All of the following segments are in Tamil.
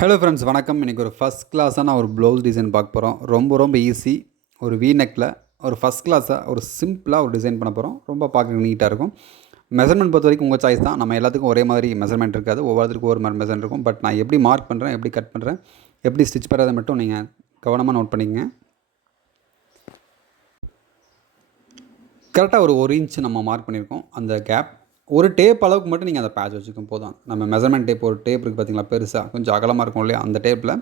ஹலோ ஃப்ரெண்ட்ஸ், வணக்கம். இன்றைக்கி ஒரு ஃபஸ்ட் கிளாஸான ஒரு ப்ளவுஸ் டிசைன் பார்க்க போகிறோம். ரொம்ப ஈஸி. ஒரு வி நெக்கில் ஒரு ஃபஸ்ட் கிளாஸாக ஒரு சிம்பிளாக ஒரு டிசைன் பண்ண போகிறோம். ரொம்ப பார்க்க நீட்டாக இருக்கும். மெஷர்மெண்ட் பொறுத்த வரைக்கும் உங்கள் சாய்ஸ் தான். நம்ம எல்லாத்துக்கும் ஒரே மாதிரி மெஷர்மெண்ட் இருக்காது. ஒவ்வொருத்தருக்கும் ஒரு மாதிரி மெஷர்மெண்ட் இருக்கும். பட் நான் எப்படி மார்க் பண்ணுறேன், எப்படி கட் பண்ணுறேன், எப்படி ஸ்டிச் பண்ணுறதை மட்டும் நீங்கள் கவனமாக நோட் பண்ணிக்கங்க. கரெக்டாக ஒரு இன்ச் நம்ம மார்க் பண்ணியிருக்கோம். அந்த கேப் ஒரு டேப் அளவுக்கு மட்டும் நீங்கள் அந்த பேட்ச் வச்சுக்கும் போதும். நம்ம மெஷர்மெண்ட் டேப் ஒரு டேப் இருக்குது பார்த்தீங்களா, பெருசாக கொஞ்சம் அகலமாக இருக்கும் இல்லையா, அந்த டேப்பில்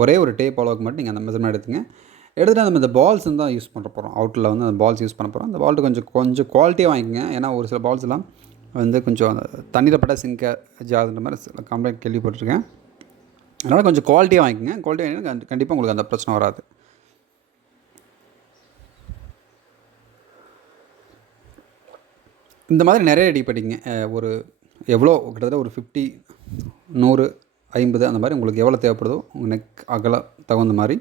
ஒரே ஒரு டேப் அளவுக்கு மட்டும் நீங்கள் அந்த மெஷர்மெண்ட் எடுத்துகிட்டு நம்ம இந்த பால்ஸ் தான் யூஸ் பண்ண போகிறோம். அவுட்டில் வந்து அந்த பால்ஸ் யூஸ் பண்ண போகிறோம். அந்த பால்ட்டு கொஞ்சம் குவாலிட்டியாக வாங்கிக்கோங்க. ஏன்னா ஒரு சில பால்ஸ்லாம் வந்து கொஞ்சம் தண்ணியில் பட்ட சிங்க ஜாதுன்ற மாதிரி சில கம்ப்ளைண்ட் கேள்விப்பட்டிருக்கேன். அதனால் கொஞ்சம் குவாலிட்டியாக வாங்கிக்கோங்க. குவாலிட்டியாக வாங்கினா கண்டிப்பாக உங்களுக்கு அந்த பிரச்சனை வராது. இந்த மாதிரி நிறைய ரெடி பண்ணிங்க. ஒரு எவ்வளோ கிட்டத்தட்ட ஒரு 50, 100, 50 அந்த மாதிரி உங்களுக்கு எவ்வளோ தேவைப்படுதோ உங்கள் நெக் அகலம் தகுந்த மாதிரி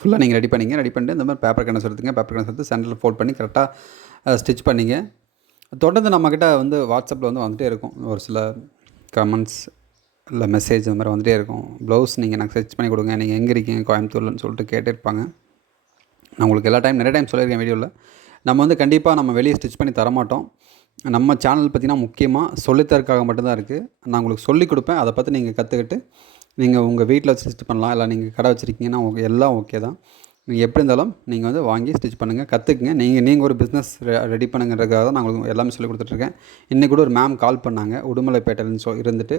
ஃபுல்லாக நீங்கள் ரெடி பண்ணிவிட்டு இந்த மாதிரி பேப்பர் கேன்வாஸ் எடுத்து சென்டரில் ஃபோல்ட் பண்ணி கரெக்டாக ஸ்டிச் பண்ணிங்க. தொடர்ந்து நம்மக்கிட்ட வந்து வாட்ஸ்அப்பில் வந்து வந்துகிட்டே இருக்கும் ஒரு சில கமெண்ட்ஸ் இல்லை மெசேஜ் அந்த மாதிரி வந்துகிட்டே இருக்கும். ப்ளவுஸ் நீங்கள் எனக்கு ஸ்டிச் பண்ணி கொடுங்க, நீங்கள் எங்கே இருக்கீங்க கோயம்புத்தூர்லன்னு சொல்லிட்டு கேட்டிருப்பாங்க. நான் உங்களுக்கு நிறைய டைம் சொல்லியிருக்கேன் வீடியோவில். நம்ம வந்து கண்டிப்பாக நம்ம வெளியே ஸ்டிச் பண்ணி தரமாட்டோம். நம்ம சேனல் பார்த்திங்கன்னா முக்கியமாக சொல்லித்தரக்காக மட்டும்தான் இருக்குது. நான் உங்களுக்கு சொல்லிக் கொடுப்பேன். அதை பற்றி நீங்கள் கற்றுக்கிட்டு நீங்கள் உங்கள் வீட்டில் வச்சு ஸ்டிச் பண்ணலாம். இல்லை நீங்கள் கடை வச்சுருக்கீங்கன்னா எல்லாம் ஓகே தான். நீங்கள் எப்படி இருந்தாலும் நீங்கள் வந்து வாங்கி ஸ்டிச் பண்ணுங்கள், கற்றுக்குங்க. நீங்கள் ஒரு பிஸ்னஸ் ரெடி பண்ணுங்கிறதுக்காக தான் நான் உங்களுக்கு எல்லாமே சொல்லிக் கொடுத்துட்ருக்கேன். இன்றைக்கி கூட ஒரு மேம் கால் பண்ணாங்க, உடுமலைப்பேட்டையில்னு இருந்துட்டு.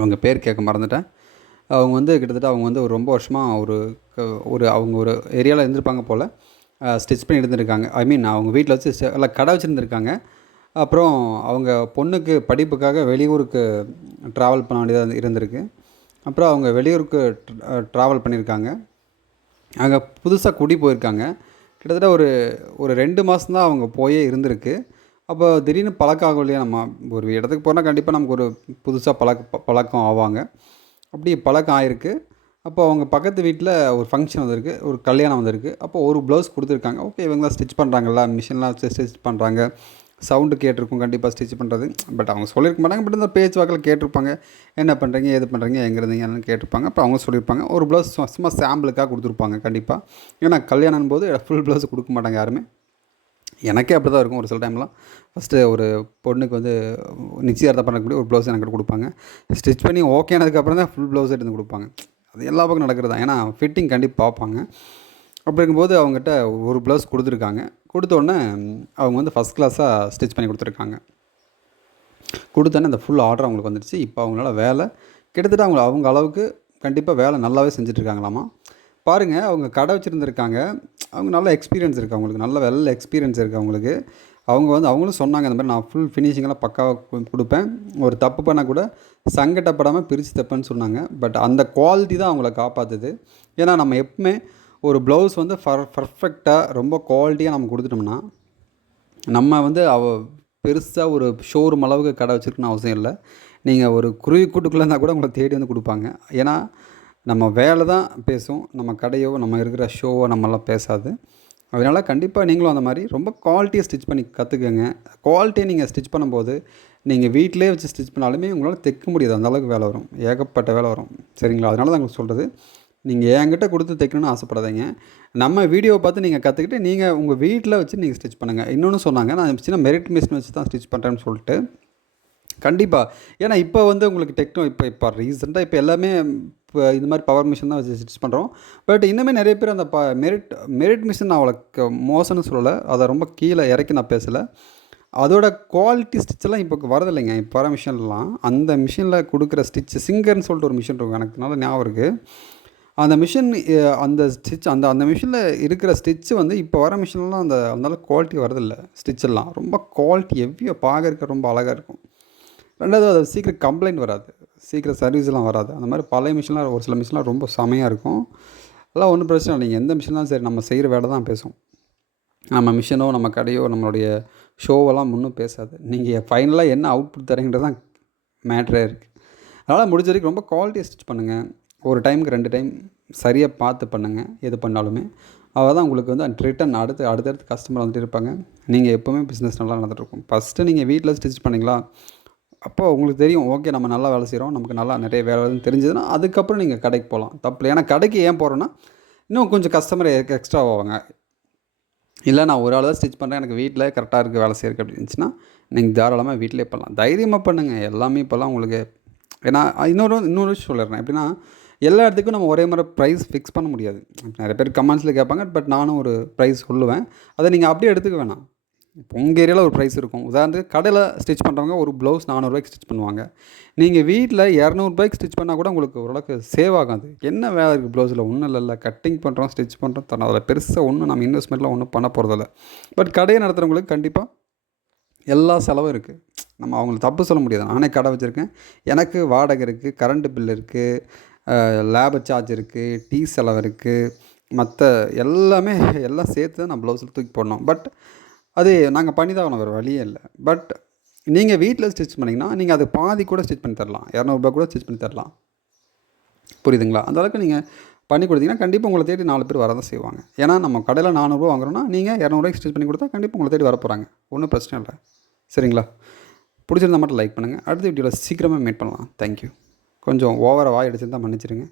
அவங்க பேர் கேட்க மறந்துட்டேன். அவங்க வந்து கிட்டத்தட்ட அவங்க வந்து ஒரு ரொம்ப வருஷமாக அவங்க ஒரு ஏரியாவில் இருந்திருப்பாங்க போல். ஸ்டிச் பண்ணி இருந்திருக்காங்க. அவங்க வீட்டில் வச்சு எல்லாம் கடை வச்சுருந்துருக்காங்க. அப்புறம் அவங்க பொண்ணுக்கு படிப்புக்காக வெளியூருக்கு ட்ராவல் பண்ண வேண்டியதாக இருந்திருக்கு. அப்புறம் அவங்க வெளியூருக்கு ட்ராவல் பண்ணியிருக்காங்க. அங்கே புதுசாக குடி போயிருக்காங்க. கிட்டத்தட்ட ஒரு 2 மாதம் தான் அவங்க போயே இருந்திருக்கு. அப்போ திடீர்னு பழக்கம் ஆகும் இல்லையா, நம்ம ஒரு இடத்துக்கு போனால் கண்டிப்பாக நமக்கு ஒரு புதுசாக பழக்கம் ஆவாங்க. அப்படி பழக்கம் ஆகிருக்கு. அப்போ அவங்க பக்கத்து வீட்டில் ஒரு ஃபங்க்ஷன் வந்திருக்கு, ஒரு கல்யாணம் வந்திருக்கு. அப்போ ஒரு ப்ளவுஸ் கொடுத்துருக்காங்க. ஓகே, இவங்க தான் ஸ்டிச் பண்ணுறாங்கல்ல, மிஷின்லாம் வச்சு ஸ்டிச் பண்ணுறாங்க, சவுண்டு கேட்டிருக்கும் கண்டிப்பாக ஸ்டிச் பண்ணுறது. பட் அவங்க சொல்லியிருக்க மாட்டாங்க. பட் இந்த பேச்சு வாக்கில் கேட்டிருப்பாங்க, என்ன பண்ணுறீங்க, ஏது பண்ணுறீங்க, எங்கே இருந்தீங்கன்னு கேட்டிருப்பாங்க. அப்போ அவங்க சொல்லியிருப்பாங்க. ஒரு ப்ளவுஸ் சும்மா சாம்பிளுக்காக கொடுத்துருப்பாங்க கண்டிப்பாக. ஏன்னா கல்யாணம் போது ஃபுல் ப்ளவுஸ் கொடுக்க மாட்டாங்க யாருமே. எனக்கே அப்படி தான் இருக்கும் ஒரு சில டைம்லாம். ஃபஸ்ட்டு ஒரு பொண்ணுக்கு வந்து நிச்சயதார்த்தம் பண்ணக்கூடிய ஒரு ப்ளவுஸ் எனக்கு கொடுப்பாங்க. ஸ்டிச் பண்ணி ஓகே ஆனதுக்கப்புறம் தான் ஃபுல் ப்ளவுஸ் எடுத்து கொடுப்பாங்க. அது எல்லா பக்கம் நடக்கிறது தான். ஏன்னா ஃபிட்டிங் கண்டிப்பாக பார்ப்பாங்க. அப்படி இருக்கும்போது அவங்ககிட்ட ஒரு ப்ளவுஸ் கொடுத்துருக்காங்க. கொடுத்தோடனே அவங்க வந்து ஃபஸ்ட் கிளாஸாக ஸ்டிச் பண்ணி கொடுத்துருக்காங்க. கொடுத்தோன்னே அந்த ஃபுல் ஆர்டர் அவங்களுக்கு வந்துடுச்சு. இப்போ அவங்களால வேலை கிட்டத்தட்ட அவங்க அளவுக்கு கண்டிப்பாக வேலை நல்லாவே செஞ்சுட்ருக்காங்களாமா. பாருங்கள், அவங்க கடை வச்சுருந்துருக்காங்க. அவங்க நல்ல எக்ஸ்பீரியன்ஸ் இருக்குது, அவங்களுக்கு நல்ல எக்ஸ்பீரியன்ஸ் இருக்குது அவங்களுக்கு. அவங்களும் சொன்னாங்க, இந்த மாதிரி நான் ஃபுல் ஃபினிஷிங்கெல்லாம் பக்காவாக கொடுப்பேன், ஒரு தப்பு பண்ணால் கூட சங்கடப்படாமல் பிரித்து தைப்பேன்னு சொன்னாங்க. பட் அந்த குவாலிட்டி தான் அவங்கள காப்பாற்றுது. ஏன்னா நம்ம எப்பவுமே ஒரு ப்ளவுஸ் வந்து பர்ஃபெக்டாக ரொம்ப குவாலிட்டியாக நம்ம கொடுத்துட்டோம்னா, நம்ம வந்து பெருசாக ஒரு ஷோரூம் அளவுக்கு கடை வச்சுருக்கணும்னு அவசியம் இல்லை. நீங்கள் ஒரு குருவி கூட்டுக்குள்ளே இருந்தால் கூட உங்களை தேடி வந்து கொடுப்பாங்க. ஏன்னா நம்ம வேலை தான் பேசும், நம்ம கடையோ நம்ம இருக்கிற ஷோவோ நம்மளாம் பேசாது. அதனால் கண்டிப்பாக நீங்களும் அந்த மாதிரி ரொம்ப குவாலிட்டியாக ஸ்டிச் பண்ணி கற்றுக்குங்க. குவாலிட்டியை நீங்கள் ஸ்டிச் பண்ணும்போது நீங்கள் வீட்டிலே வச்சு ஸ்டிச் பண்ணாலுமே உங்களால் தைக்க முடியாது, அந்தளவுக்கு வேலை வரும், ஏகப்பட்ட வேலை வரும். சரிங்களா? அதனால தான் உங்களுக்கு சொல்கிறது, நீங்கள் என்கிட்ட கொடுத்து தைக்கணும்னு ஆசைப்படாதீங்க. நம்ம வீடியோவை பார்த்து நீங்கள் கற்றுக்கிட்டு நீங்கள் உங்கள் வீட்டில் வச்சு நீங்கள் ஸ்டிச் பண்ணுங்கள். இன்னொன்று சொன்னாங்க, நான் சின்ன மெரிட் மிஷின் வச்சு தான் ஸ்டிச் பண்ணுறேன்னு சொல்லிட்டு. கண்டிப்பாக. ஏன்னா இப்போ வந்து உங்களுக்கு இப்போ ரீசெண்டாக எல்லாமே இப்போ இந்த மாதிரி பவர் மிஷின் தான் வச்சு ஸ்டிச் பண்ணுறோம். பட் இன்னுமே நிறைய பேர் அந்த மெரிட் மிஷின் நான் அவ்வளோக்கு மோசம்னு சொல்லலை, அதை ரொம்ப கீழே இறக்கி நான் பேசலை. அதோட குவாலிட்டி ஸ்டிச்செல்லாம் இப்போ வரதில்லைங்க. இப்போ வர மிஷின்லாம் அந்த மிஷினில் கொடுக்குற ஸ்டிச் சிங்கர்னு சொல்லிட்டு ஒரு மிஷின் இருக்கும், எனக்கு நல்லா ஞாபகம் இருக்குது. அந்த மிஷின் அந்த ஸ்டிச் அந்த மிஷினில் இருக்கிற ஸ்டிச்சு வந்து இப்போ வர மிஷின்லாம் அந்தளவுக்கு குவாலிட்டி வரதில்லை. ஸ்டிச்செல்லாம் ரொம்ப குவாலிட்டி ஹெவியாக பார்க்கறதுக்கு ரொம்ப அழகாக இருக்கும். ரெண்டாவது, அது சீக்கிரம் கம்ப்ளைண்ட் வராது, சீக்கிரம் சர்வீஸ்லாம் வராது. அந்த மாதிரி பழைய மிஷின்லாம் ஒரு சில மிஷின்லாம் ரொம்ப செமையாக இருக்கும். அதெல்லாம் ஒன்றும் பிரச்சனை இல்லை. நீங்கள் எந்த மிஷின்லாம் சரி, நம்ம செய்கிற வேலை தான் பேசும். நம்ம மிஷினோ நம்ம கடையோ நம்மளுடைய ஷோவெல்லாம் முன்னும் பேசாது. நீங்கள் ஃபைனலாக என்ன அவுட்புட் தரீங்கிறது தான் மேட்ரே இருக்குது. அதனால் முடிஞ்ச வரைக்கும் ரொம்ப குவாலிட்டியாக ஸ்டிச் பண்ணுங்கள். ஒரு டைமுக்கு 2 டைம் சரியாக பார்த்து பண்ணுங்கள் எது பண்ணாலுமே. அவள் தான் உங்களுக்கு வந்து ரிட்டன் அடுத்தடுத்து கஸ்டமர் வந்துட்டு இருப்பாங்க. நீங்கள் எப்போவுமே பிஸ்னஸ் நல்லா நடந்துகிட்ருக்கும். ஃபஸ்ட்டு நீங்கள் வீட்டில் ஸ்டிச் பண்ணிங்களா, அப்போ உங்களுக்கு தெரியும், ஓகே நம்ம நல்லா வேலை செய்கிறோம், நமக்கு நல்லா நிறைய வேலைன்னு தெரிஞ்சதுன்னா அதுக்கப்புறம் நீங்கள் கடைக்கு போகலாம், தப்பில்லை. ஏன்னா கடைக்கு ஏன் போகிறோன்னா இன்னும் கொஞ்சம் கஸ்டமர் எக்ஸ்ட்ரா ஆவாங்க. இல்லை நான் ஒரு ஆள் தான் ஸ்டிச் பண்ணுறேன், எனக்கு வீட்டில் கரெக்டாக இருக்குது வேலை செய்யறதுக்கு அப்படின்னு இருந்துச்சுன்னா நீங்கள் தாராளமாக வீட்டிலே பண்ணலாம். தைரியமாக பண்ணுங்கள். எல்லாமே இப்போல்லாம் உங்களுக்கு ஏன்னா இன்னொரு விஷயம் சொல்லிடுறேன். எப்படின்னா எல்லா இடத்துக்கும் நம்ம ஒரே மாதிரி ப்ரைஸ் ஃபிக்ஸ் பண்ண முடியாது. நிறைய பேர் கமெண்ட்ஸில் கேட்பாங்க, பட் நானும் ஒரு ப்ரைஸ் சொல்லுவேன். அதை நீங்கள் அப்படியே எடுத்துக்க வேணாம். இப்போ உங்கள் ஏரியாவில் ஒரு ப்ரைஸ் இருக்கும். உதாரணத்துக்கு கடையில் ஸ்டிச் பண்ணுறவங்க ஒரு ப்ளவுஸ் 400 ஸ்டிச் பண்ணுவாங்க. நீங்கள் வீட்டில் 200 ஸ்டிச் பண்ணால் கூட உங்களுக்கு ஓரளவுக்கு சேவ் ஆகாது. என்ன வேலை இருக்குது ப்ளவுஸில்? ஒன்றும் இல்லைல்ல, கட்டிங் பண்ணுறோம், ஸ்டிச் பண்ணுறோம், தரோம். அதில் பெருசாக ஒன்றும் நம்ம இன்வெஸ்ட்மெண்ட்லாம் ஒன்றும் பண்ண போகிறதில்ல. பட் கடையை நடத்துகிறவங்களுக்கு கண்டிப்பாக எல்லா செலவும் இருக்குது. நம்ம அவங்கள தப்பு சொல்ல முடியாது. நானே கடை வச்சுருக்கேன். எனக்கு வாடகை இருக்குது, கரண்ட்டு பில் இருக்குது, லேபர் சார்ஜ் இருக்குது, டீ செலவு இருக்குது, மற்ற எல்லாமே எல்லாம் சேர்த்து தான் நான் ப்ளவுஸில் தூக்கி போடணும். பட் அது நாங்கள் பண்ணி தான் ஆகணும், வேறு வழியே இல்லை. பட் நீங்கள் வீட்டில் ஸ்டிச் பண்ணிங்கன்னா நீங்கள் அது பாதி கூட ஸ்டிச் பண்ணி தரலாம், 200 கூட ஸ்டிச் பண்ணி தரலாம். புரியுதுங்களா? அந்த அளவுக்கு நீங்கள் பண்ணி கொடுத்தீங்கன்னா கண்டிப்பாக உங்களை தேடி 4 பேர் வர தான் செய்வாங்க. ஏன்னா நம்ம கடையில் 400 வாங்குறோன்னா நீங்கள் 200 ஸ்டிச் பண்ணி கொடுத்தா கண்டிப்பாக உங்களை தேடி வர போகிறாங்க. ஒன்றும் பிரச்சனை இல்லை. சரிங்களா? பிடிச்சிருந்தா மட்டும் லைக் பண்ணுங்கள். அடுத்த வீடியோவில் சீக்கிரமாக மீட் பண்ணலாம். தேங்க்யூ. கொஞ்சம் ஓவராக வாய் அடிச்சிருந்தால் மன்னிச்சிடுங்க.